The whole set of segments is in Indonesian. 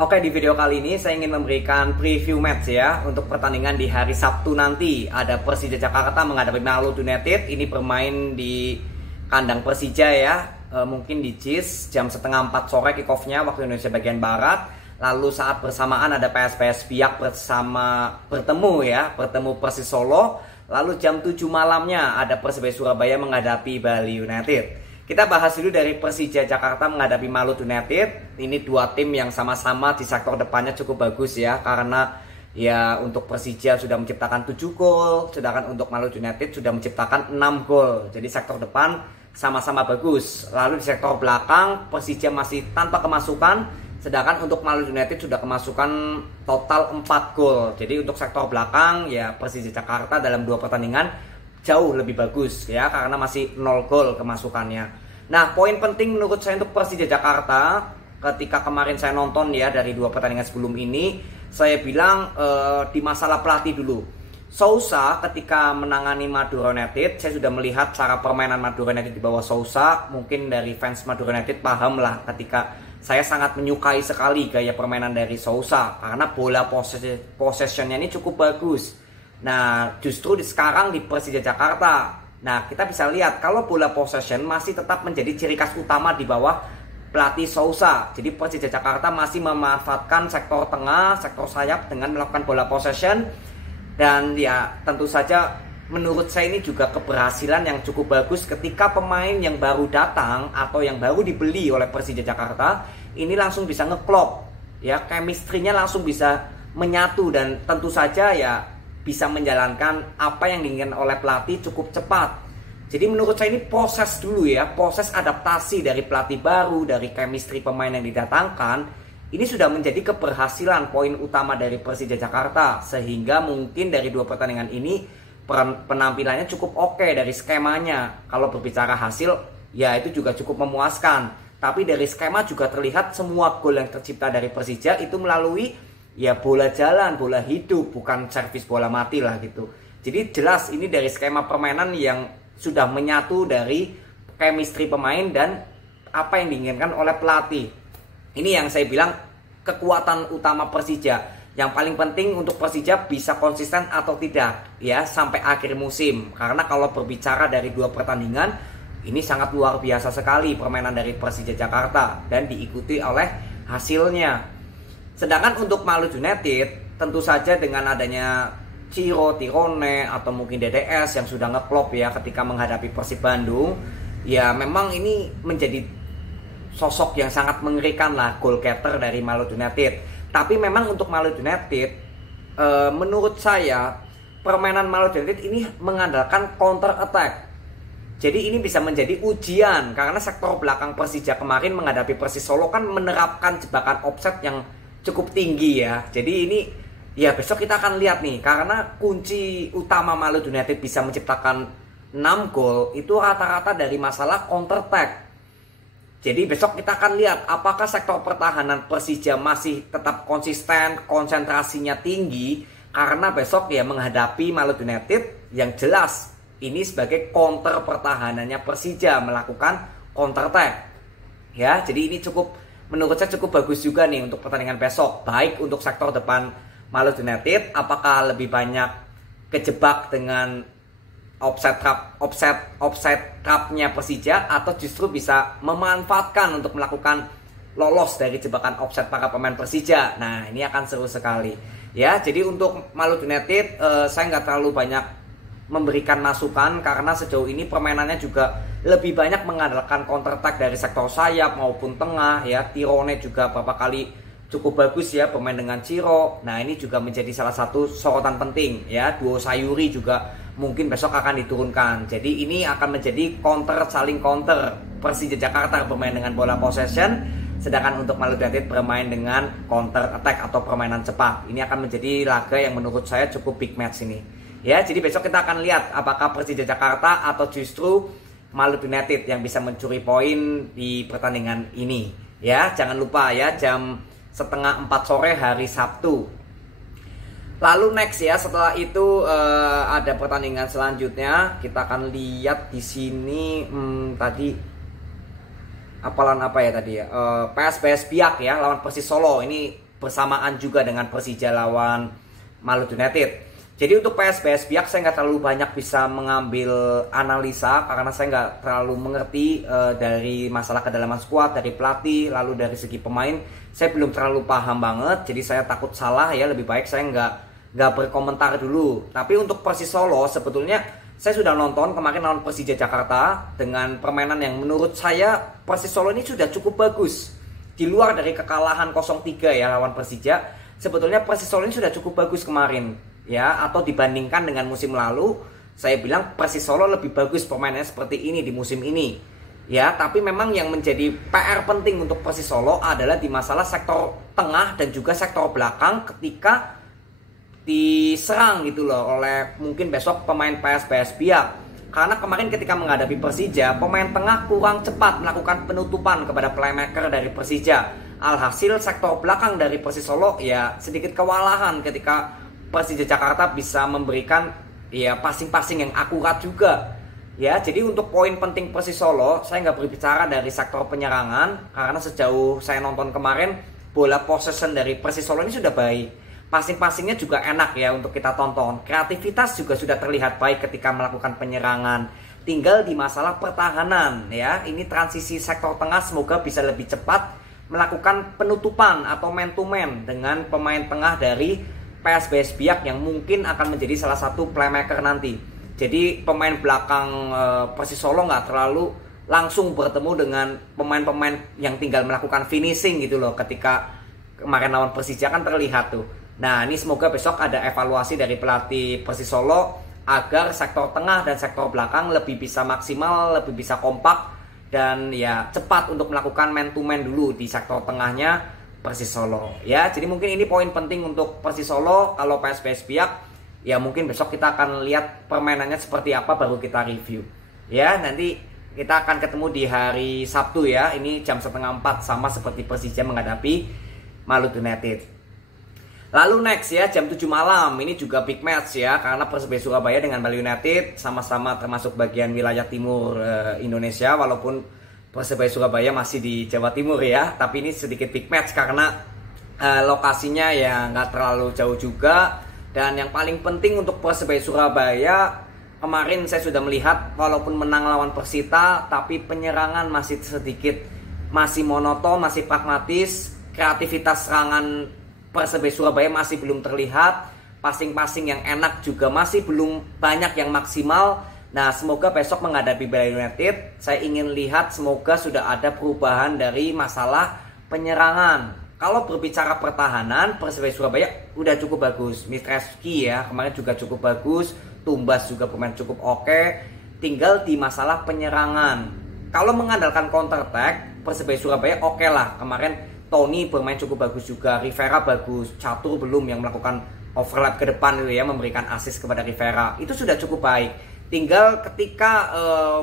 Oke, di video kali ini saya ingin memberikan preview match ya untuk pertandingan di hari Sabtu nanti. Ada Persija Jakarta menghadapi Maluku United. Ini bermain di kandang Persija ya, mungkin di JIS jam setengah 4 sore kick-off-nya waktu Indonesia bagian Barat. Lalu saat bersamaan ada PSPS Biak bertemu Persis Solo. Lalu jam 7 malamnya ada Persebaya Surabaya menghadapi Bali United. Kita bahas dulu dari Persija Jakarta menghadapi Maluku United. Ini dua tim yang sama-sama di sektor depannya cukup bagus ya. Karena ya untuk Persija sudah menciptakan 7 gol, sedangkan untuk Maluku United sudah menciptakan 6 gol. Jadi sektor depan sama-sama bagus. Lalu di sektor belakang Persija masih tanpa kemasukan, sedangkan untuk Maluku United sudah kemasukan total 4 gol. Jadi untuk sektor belakang ya Persija Jakarta dalam 2 pertandingan jauh lebih bagus ya, karena masih 0 gol kemasukannya. Nah, poin penting menurut saya untuk Persija Jakarta ketika kemarin saya nonton ya dari 2 pertandingan sebelum ini, saya bilang di masalah pelatih dulu. Sousa ketika menangani Madura United, saya sudah melihat cara permainan Madura United di bawah Sousa. Mungkin dari fans Madura United paham lah ketika saya sangat menyukai sekali gaya permainan dari Sousa karena bola possessionnya ini cukup bagus. Nah, justru sekarang di Persija Jakarta, nah kita bisa lihat kalau bola possession masih tetap menjadi ciri khas utama di bawah pelatih Sousa. Jadi Persija Jakarta masih memanfaatkan sektor tengah, sektor sayap dengan melakukan bola possession. Dan ya tentu saja menurut saya ini juga keberhasilan yang cukup bagus ketika pemain yang baru datang atau yang baru dibeli oleh Persija Jakarta ini langsung bisa ngeklop ya, chemistry-nya langsung bisa menyatu dan tentu saja ya bisa menjalankan apa yang diinginkan oleh pelatih cukup cepat. Jadi menurut saya ini proses dulu ya, proses adaptasi dari pelatih baru, dari chemistry pemain yang didatangkan. Ini sudah menjadi keberhasilan poin utama dari Persija Jakarta. Sehingga mungkin dari 2 pertandingan ini penampilannya cukup oke dari skemanya. Kalau berbicara hasil ya itu juga cukup memuaskan. Tapi dari skema juga terlihat semua gol yang tercipta dari Persija itu melalui ya bola jalan, bola hidup, bukan servis bola mati lah gitu. Jadi jelas ini dari skema permainan yang sudah menyatu dari chemistry pemain dan apa yang diinginkan oleh pelatih. Ini yang saya bilang kekuatan utama Persija. Yang paling penting untuk Persija bisa konsisten atau tidak ya sampai akhir musim. Karena kalau berbicara dari 2 pertandingan ini sangat luar biasa sekali permainan dari Persija Jakarta dan diikuti oleh hasilnya. Sedangkan untuk Maluku United tentu saja dengan adanya Ciro, Tirone atau mungkin DDS yang sudah ngeklop ya ketika menghadapi Persib Bandung, ya memang ini menjadi sosok yang sangat mengerikan lah goal getter dari Maluku United. Tapi memang untuk Maluku United menurut saya permainan Maluku United ini mengandalkan counter attack. Jadi ini bisa menjadi ujian karena sektor belakang Persija kemarin menghadapi Persis Solo kan menerapkan jebakan offset yang cukup tinggi ya. Jadi ini ya besok kita akan lihat nih, karena kunci utama Maluku United bisa menciptakan 6 gol itu rata-rata dari masalah counter attack. Jadi besok kita akan lihat apakah sektor pertahanan Persija masih tetap konsisten, konsentrasinya tinggi, karena besok ya menghadapi Maluku United yang jelas ini sebagai counter pertahanannya Persija melakukan counter attack. Ya, jadi ini menurut saya cukup bagus juga nih untuk pertandingan besok. Baik untuk sektor depan Maluku United, apakah lebih banyak kejebak dengan offside trapnya Persija atau justru bisa memanfaatkan untuk melakukan lolos dari jebakan offside para pemain Persija. Nah, ini akan seru sekali. Ya, jadi untuk Maluku United saya nggak terlalu banyak memberikan masukan karena sejauh ini permainannya juga lebih banyak mengandalkan counter attack dari sektor sayap maupun tengah ya. Tirone juga beberapa kali cukup bagus ya bermain dengan Ciro. Nah, ini juga menjadi salah satu sorotan penting ya. Duo Sayuri juga mungkin besok akan diturunkan. Jadi ini akan menjadi saling counter. Persija Jakarta bermain dengan bola possession, sedangkan untuk Maluku United bermain dengan counter attack atau permainan cepat. Ini akan menjadi laga yang menurut saya cukup big match ini. Ya, jadi besok kita akan lihat apakah Persija Jakarta atau justru Maluku United yang bisa mencuri poin di pertandingan ini. Ya, jangan lupa ya jam setengah 4 sore hari Sabtu. Lalu next ya, setelah itu ada pertandingan selanjutnya. Kita akan lihat di sini tadi apalan apa ya tadi ya, PSPS Biak ya lawan Persis Solo. Ini bersamaan juga dengan Persija lawan Maluku United. Jadi untuk PSBS Biak saya nggak terlalu banyak bisa mengambil analisa karena saya nggak terlalu mengerti dari masalah kedalaman skuad, dari pelatih, lalu dari segi pemain saya belum terlalu paham banget. Jadi saya takut salah ya, lebih baik saya nggak berkomentar dulu. Tapi untuk Persis Solo sebetulnya saya sudah nonton kemarin lawan Persija Jakarta dengan permainan yang menurut saya Persis Solo ini sudah cukup bagus. Di luar dari kekalahan 0-3 ya lawan Persija, sebetulnya Persis Solo ini sudah cukup bagus kemarin. Ya, atau dibandingkan dengan musim lalu, saya bilang Persis Solo lebih bagus permainannya seperti ini di musim ini. Ya, tapi memang yang menjadi PR penting untuk Persis Solo adalah di masalah sektor tengah dan juga sektor belakang ketika diserang gitu loh oleh mungkin besok pemain PSBS Biak. Karena kemarin ketika menghadapi Persija, pemain tengah kurang cepat melakukan penutupan kepada playmaker dari Persija. Alhasil sektor belakang dari Persis Solo ya sedikit kewalahan ketika Persija Jakarta bisa memberikan ya passing-passing yang akurat juga. Ya, jadi untuk poin penting Persis Solo, saya nggak berbicara dari sektor penyerangan karena sejauh saya nonton kemarin bola possession dari Persis Solo ini sudah baik. Passing-passingnya juga enak ya untuk kita tonton. Kreativitas juga sudah terlihat baik ketika melakukan penyerangan. Tinggal di masalah pertahanan ya. Ini transisi sektor tengah semoga bisa lebih cepat melakukan penutupan atau man to man dengan pemain tengah dari PSBS Biak yang mungkin akan menjadi salah satu playmaker nanti. Jadi pemain belakang Persis Solo nggak terlalu langsung bertemu dengan pemain-pemain yang tinggal melakukan finishing gitu loh. Ketika kemarin lawan Persija kan terlihat tuh. Nah ini semoga besok ada evaluasi dari pelatih Persis Solo agar sektor tengah dan sektor belakang lebih bisa maksimal, lebih bisa kompak dan ya cepat untuk melakukan man to man dulu di sektor tengahnya Persis Solo ya. Jadi mungkin ini poin penting untuk Persis Solo. Kalau PSBS Biak ya mungkin besok kita akan lihat permainannya seperti apa baru kita review ya. Nanti kita akan ketemu di hari Sabtu ya. Ini jam 3:30 sama seperti Persija menghadapi Maluku United. Lalu next ya jam 7 malam ini juga big match ya karena Persebaya Surabaya dengan Bali United sama-sama termasuk bagian wilayah timur Indonesia, walaupun Persebaya Surabaya masih di Jawa Timur ya, tapi ini sedikit big match karena lokasinya ya nggak terlalu jauh juga. Dan yang paling penting untuk Persebaya Surabaya kemarin saya sudah melihat walaupun menang lawan Persita, tapi penyerangan masih monoton, masih pragmatis. Kreativitas serangan Persebaya Surabaya masih belum terlihat, passing-passing yang enak juga masih belum banyak yang maksimal. Nah semoga besok menghadapi Bali United saya ingin lihat semoga sudah ada perubahan dari masalah penyerangan. Kalau berbicara pertahanan Persebaya Surabaya udah cukup bagus. Mitreski ya kemarin juga cukup bagus, Tumbas juga pemain cukup oke. Tinggal di masalah penyerangan. Kalau mengandalkan counter attack Persebaya Surabaya oke lah. Kemarin Tony bermain cukup bagus juga, Rivera bagus, Catur belum yang melakukan overlap ke depan itu ya, memberikan assist kepada Rivera. Itu sudah cukup baik. Tinggal ketika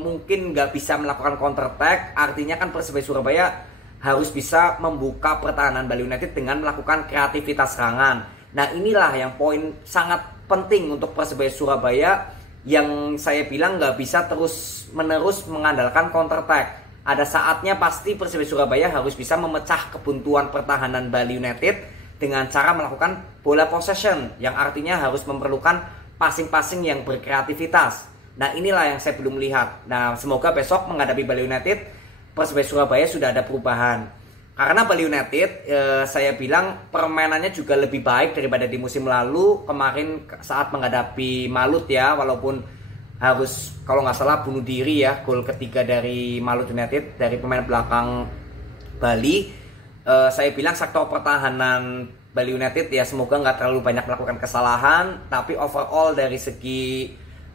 mungkin nggak bisa melakukan counter attack, artinya kan Persebaya Surabaya harus bisa membuka pertahanan Bali United dengan melakukan kreativitas serangan. Nah inilah yang poin sangat penting untuk Persebaya Surabaya yang saya bilang nggak bisa terus menerus mengandalkan counter attack. Ada saatnya pasti Persebaya Surabaya harus bisa memecah kebuntuan pertahanan Bali United dengan cara melakukan bola possession yang artinya harus memerlukan passing-passing yang berkreativitas. Nah inilah yang saya belum lihat. Nah semoga besok menghadapi Bali United Persebaya Surabaya sudah ada perubahan. Karena Bali United saya bilang permainannya juga lebih baik daripada di musim lalu. Kemarin saat menghadapi Malut ya, walaupun harus kalau nggak salah bunuh diri ya gol ketiga dari Maluku United dari pemain belakang Bali. Saya bilang sektor pertahanan Bali United ya semoga nggak terlalu banyak melakukan kesalahan, tapi overall dari segi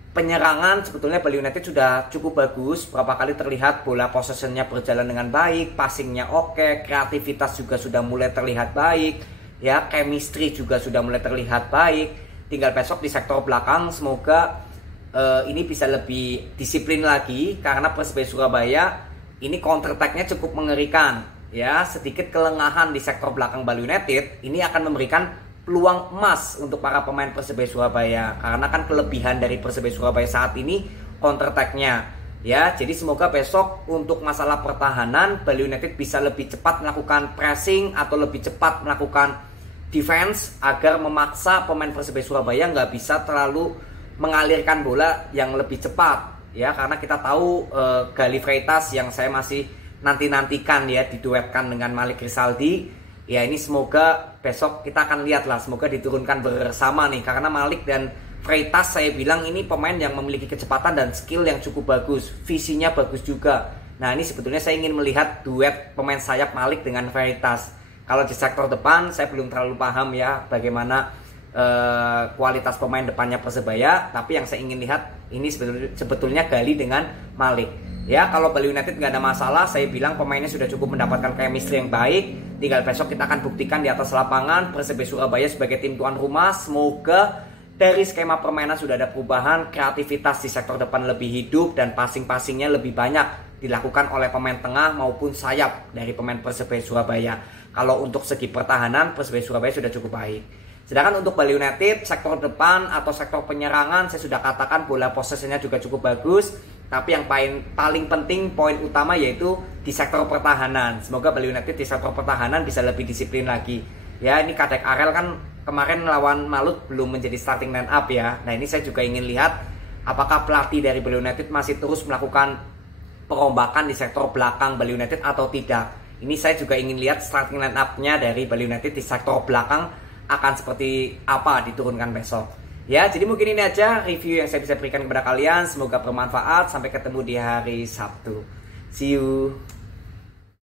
penyerangan sebetulnya Bali United sudah cukup bagus. Berapa kali terlihat bola possessionnya berjalan dengan baik, passingnya oke, kreativitas juga sudah mulai terlihat baik ya, chemistry juga sudah mulai terlihat baik. Tinggal besok di sektor belakang semoga ini bisa lebih disiplin lagi karena Persebaya Surabaya ini counter attack-nya cukup mengerikan ya. Sedikit kelengahan di sektor belakang Bali United ini akan memberikan peluang emas untuk para pemain Persebaya Surabaya karena kan kelebihan dari Persebaya Surabaya saat ini counter attack-nya ya. Jadi semoga besok untuk masalah pertahanan Bali United bisa lebih cepat melakukan pressing atau lebih cepat melakukan defense agar memaksa pemain Persebaya Surabaya nggak bisa terlalu mengalirkan bola yang lebih cepat ya, karena kita tahu Galih Freitas yang saya masih nantikan ya diduetkan dengan Malik Rizaldi ya, ini semoga besok kita akan lihat lah, semoga diturunkan bersama nih, karena Malik dan Freitas saya bilang ini pemain yang memiliki kecepatan dan skill yang cukup bagus, visinya bagus juga. Nah ini sebetulnya saya ingin melihat duet pemain sayap Malik dengan Freitas. Kalau di sektor depan saya belum terlalu paham ya bagaimana kualitas pemain depannya Persebaya, tapi yang saya ingin lihat ini sebetulnya Galih dengan Malik. Ya kalau Bali United nggak ada masalah, saya bilang pemainnya sudah cukup mendapatkan chemistry yang baik. Tinggal besok kita akan buktikan di atas lapangan Persebaya Surabaya sebagai tim tuan rumah. Semoga dari skema permainan sudah ada perubahan, kreativitas di sektor depan lebih hidup dan passing-passingnya lebih banyak dilakukan oleh pemain tengah maupun sayap dari pemain Persebaya Surabaya. Kalau untuk segi pertahanan Persebaya Surabaya sudah cukup baik. Sedangkan untuk Bali United sektor depan atau sektor penyerangan saya sudah katakan bola posisinya juga cukup bagus. Tapi yang paling penting poin utama yaitu di sektor pertahanan. Semoga Bali United di sektor pertahanan bisa lebih disiplin lagi. Ya ini Kadek Arel kan kemarin lawan Malut belum menjadi starting line up ya. Nah ini saya juga ingin lihat apakah pelatih dari Bali United masih terus melakukan perombakan di sektor belakang Bali United atau tidak. Ini saya juga ingin lihat starting line up-nya dari Bali United di sektor belakang akan seperti apa diturunkan besok. Ya, jadi mungkin ini aja review yang saya bisa berikan kepada kalian. Semoga bermanfaat. Sampai ketemu di hari Sabtu. See you.